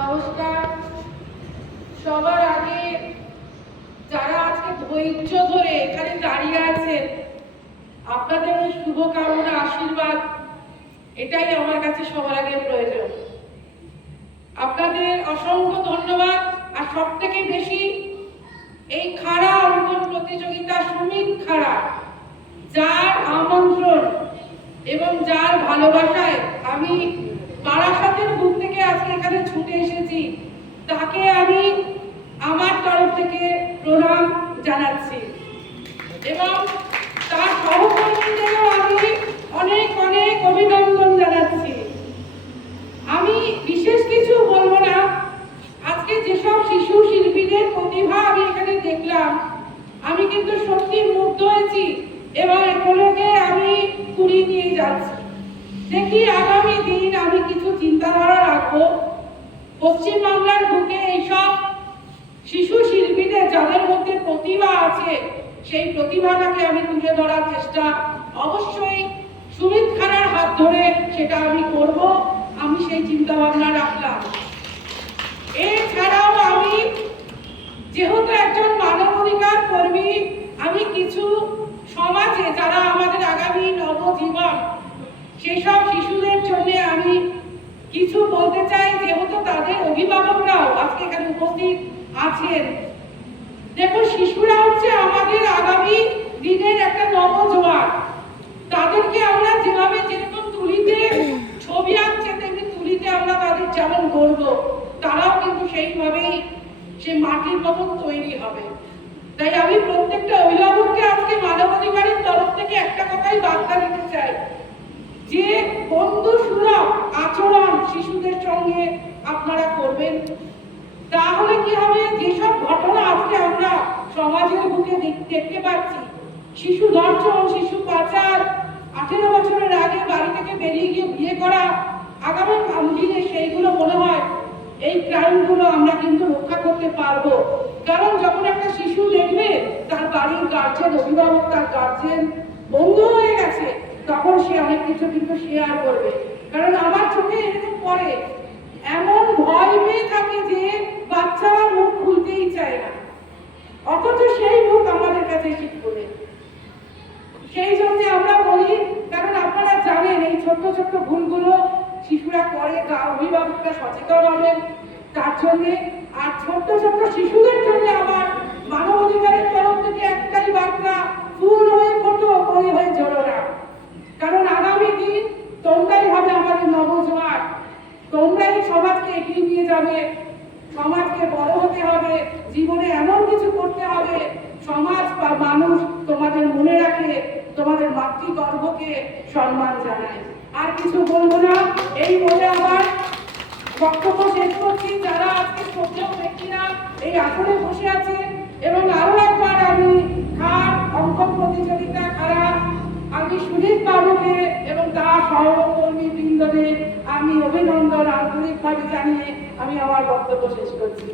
নমস্কার। সবার আগে যারা আজকে ধৈর্য ধরে এখানে দাঁড়িয়ে আছেন, আপনাদের শুভকামনা আশীর্বাদ এটাই আমার কাছে সবার আগে প্রয়োজন। আপনাদের অসংখ্য ধন্যবাদ। আর সব থেকে বেশি এই খাড়া অঙ্কন প্রতিযোগিতা সুমিত খাড়া, যার আমন্ত্রণ এবং যার ভালোবাসায় আমি বারাসাতের বুক থেকে আজকে এখানে ছুটে এসেছি, তাকে আমি আমার তরফ থেকে প্রণাম জানাচ্ছি এবং তার সহকর্মীদেরও আমি অনেক অনেক অভিনন্দন জানাচ্ছি। আমি বিশেষ কিছু বলবো না। আজকে যেসব শিশু শিল্পীদের প্রতিভা আমি এখানে দেখলাম, আমি কিন্তু সত্যি মুগ্ধ হয়েছি এবং এগুলোকে আমি কুড়িয়ে নিয়ে যাচ্ছি। দেখি আগামী দিন আমি কিছু চিন্তাধারা রাখবো। পশ্চিমবাংলার বুকে এইসব শিশু শিল্পীদের যাদের মধ্যে প্রতিভা আছে, সেই প্রতিভাটাকে আমি তুলে ধরার চেষ্টা অবশ্যই সুমিত খাড়ার হাত ধরে সেটা আমি করব। আমি সেই চিন্তা ভাবনা রাখলাম। এছাড়াও আমি যেহেতু একজন মানবাধিকার কর্মী, আমি কিছু সমাজে যারা আমাদের আগামী নবজীবন, সেসব শিশুদের জন্য আমি কিছু বলতে চাই, যেহেতু তাদের অভিভাবকরাও আজকে এখানে উপস্থিত আছেন। দেখুন, শিশুরা হচ্ছে আমাদের আগামী দিনের একটা নবজোয়ান। তাদেরকে আমরা যেভাবে যেরকম তুলিতে ছবি আঁকছে, তেমনি তুলিতে আমরা তাদের যেমন গড়বো, তারাও কিন্তু সেইভাবেই সে মাটির মতন তৈরি হবে। তাই আমি প্রত্যেকটা অভিভাবককে আজকে মানবাধিকারের তরফ থেকে একটা কথাই বার্তা দিতে চাই, যে বন্ধু সুলভ আচরণ শিশুদের সঙ্গে আপনারা করবেন। তাহলে কি হবে, যেসব ঘটনা আজকে আমরা সমাজের বুকে দেখতে পাচ্ছি, শিশু ধর্ষণ, শিশু পাচার, 18 বছরের আগে বাড়ি থেকে বেরিয়ে গিয়ে বিয়ে করা, আগামী দিনে সেইগুলো মনে হয় এই ক্রাইমগুলো আমরা কিন্তু রক্ষা করতে পারবো। কারণ যখন একটা শিশু দেখবে তার বাড়ির গার্জেন, অভিভাবক তার গার্জেন বন্ধু হয়ে গেছে, তখন সে অনেক কিছু কিন্তু শেয়ার করবে। কারণ আমার চোখে এরকম পড়ে, এমন ভয় পেয়ে থাকে যে বাচ্চারা মুখ খুলতেই চায় না, অথচ সেই মুখ আমাদের কাছে শিখবে। সেই জন্য আমরা বলি, কারণ আপনারা জানেন এই ছোট্ট ছোট্ট ভুলগুলো শিশুরা করে, অভিভাবকরা সচেতন হবেন তার জন্যে। আর ছোট্ট ছোট্ট শিশুদের জন্য আমার মানবাধিকারের তরফ থেকে একটাই বার্তা, ফুল হয়ে ফোটো, কই হয়ে জড়ো না। কারণ আগামী দিন তোমরাই হবে আমাদের নবজোয়ান, তোমরাই সমাজকে এগিয়ে নিয়ে যাবে, সমাজকে বড় হতে হবে, জীবনে এমন কিছু করতে হবে সমাজ বা মানুষ তোমাদের মনে রাখে, তোমাদের মাতৃগর্ভকে সম্মান জানায়। আর কিছু বলবো না, এই বলে আমার বক্তব্য শেষ করছি। যারা আজকে শ্রদ্ধেয় ব্যক্তিরা এই আসনে বসে আছে, এবং আরো একবার আমি খাট অঙ্কন প্রতিযোগিতা খাড়া আমি সুনীত বাবুকে এবং তার সহকর্মী বৃন্দদের আমি অভিনন্দন আন্তরিকভাবে জানিয়ে আমি আমার বক্তব্য শেষ করছি।